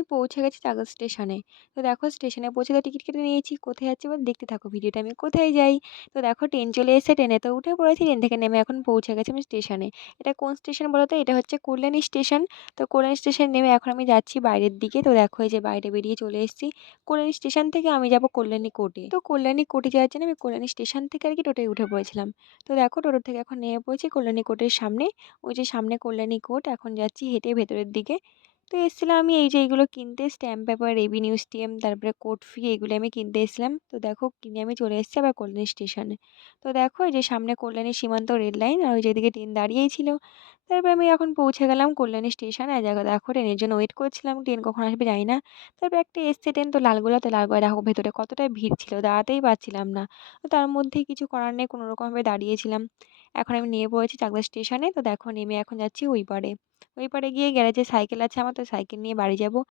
আমি পৌঁছে গেছি চাকদা স্টেশনে। তো দেখো স্টেশনে পৌঁছে তো টিকিট কেটে নিয়েছি। কোথায় যাচ্ছি এবার দেখতে থাকো ভিডিওটা আমি কোথায় যাই। তো দেখো ট্রেন চলে এসেছে, ট্রেনে তো উঠে পড়েছি। ট্রেন থেকে নেমে এখন পৌঁছে গেছি আমি স্টেশনে। এটা কোন স্টেশন বলো তো? এটা হচ্ছে কল্যাণী স্টেশন। তো কল্যাণী স্টেশন নেমে এখন আমি যাচ্ছি বাইরের দিকে। তো দেখো এই যে বাইরে বেরিয়ে চলে এসেছি। কল্যাণী স্টেশন থেকে আমি যাব কল্যাণী কোর্টে। তো কল্যাণী কোর্টে যাওয়ার জন্য আমি কল্যাণী স্টেশন থেকে আর কি টোটোয় উঠে পড়েছিলাম। তো দেখো টোটো থেকে এখন নেমে পড়েছি কল্যাণী কোর্টের সামনে। ওই যে সামনে কল্যাণী কোর্ট, এখন যাচ্ছি হেঁটে ভেতরের দিকে। তো এসেছিলাম আমি এই যে এইগুলো কিনতে, স্ট্যাম্প পেপার, রেভিনিউ স্ট্যাম্প, তারপরে কোর্ট ফি, এগুলো আমি কিনতে এসেছিলাম। তো দেখো কিনে আমি চলে এসেছি আবার কল্যাণী স্টেশনে। তো দেখো এই যে সামনে কল্যাণী সীমান্ত রেল লাইন, আর ওই যে এদিকে ট্রেন দাঁড়িয়েই ছিল। তারপরে আমি এখন পৌঁছে গেলাম কল্যাণী স্টেশনে। আর দেখো দেখো ট্রেনের জন্য ওয়েট করছিলাম, ট্রেন কখন আসবে জানি না। তারপরে একটা এসছে ট্রেন, তো লালগোলা, তো লালগোলা দেখো ভেতরে কতটা ভিড় ছিল, দাঁড়াতেই পারছিলাম না। তো তার মধ্যেই কিছু করার নেই, কোনো রকমভাবে দাঁড়িয়েছিলাম। এখন আমি নেমে পড়েছি চাকদা স্টেশনে। তো দেখো নেমে এখন যাচ্ছি ওই পারে। ওই পারে গিয়ে গ্যারেজে সাইকেল আছে আমার, তো সাইকেল নিয়ে বাড়ি যাব।